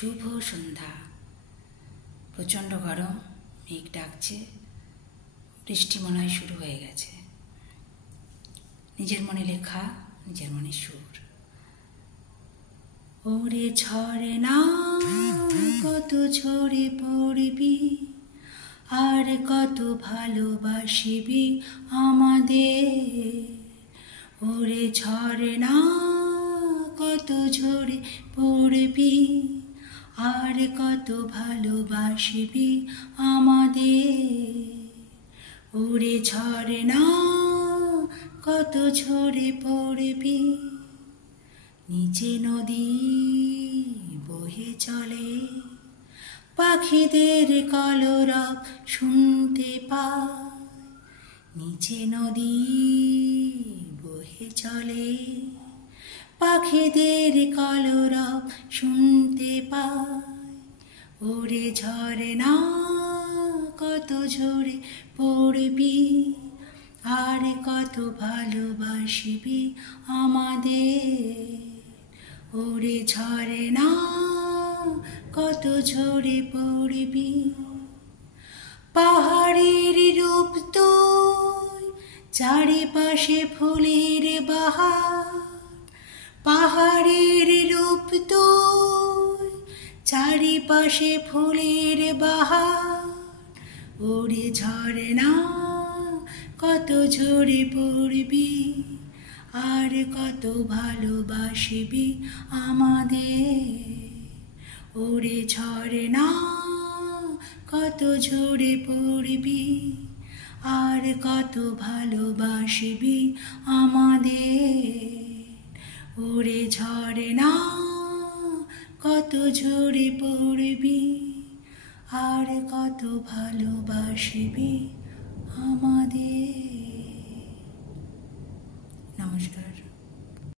শুভ সন্ধ্যা। প্রচণ্ড গরম, মেঘ ডাকছে, বৃষ্টি মনে হয় শুরু হয়ে গেছে। নিজের মনে লেখা, নিজের মনে সুর। ওরে ঝরে না কত ঝরে পড়বি, আর কত ভালোবাসিবি আমাদের। ওরে ঝরে না কত ঝরে পড়বি, আর কত ভালোবাসিবি আমাদের। ওরে ঝরে না কত ঝরে পড়বি, নিচে নদী বহে চলে, পাখিদের কলরব শুনতে পায়। নিচে নদী বহে চলে, পাখিদের কলরব শুনতে পায়। ওরে ঝরে না কত ঝরে পড়বি, আর কত ভালোবাসিবি আমাদের। ওরে ঝরে না কত ঝরে পড়বি, পাহাড়ের রূপ তুই, চারিপাশে ফুলের বাহার। পাহাড়ের রূপ তুই, চারিপাশে ফুলের বাহার। ওরে ঝরে না কত ঝরে পড়বি, আর কত ভালোবাসিবি আমাদের। ওরে ঝরে না কত ঝরে পড়বি, আর কত ভালোবাসিবি আমাদের। ওরে ঝরে না কত ঝরে পড়বি, আর কত ভালোবাসিবি আমাদের। নমস্কার।